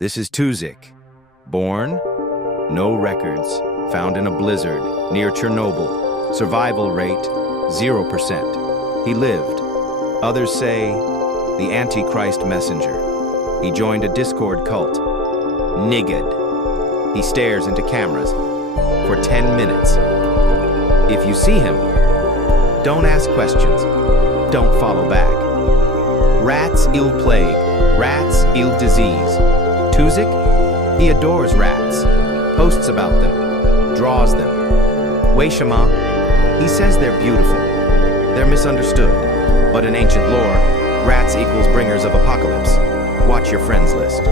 This is TUZIK. Born? No records. Found in a blizzard near Chernobyl. Survival rate 0%. He lived. Others say the Antichrist messenger. He joined a Discord cult. Niggod. He stares into cameras for 10 minutes. If you see him, don't ask questions. Don't follow back. Rats ill plague. Rats ill disease. TUZIK? He adores rats. Posts about them. Draws them. Weishama? He says they're beautiful. They're misunderstood. But in ancient lore, rats equals bringers of apocalypse. Watch your friends list.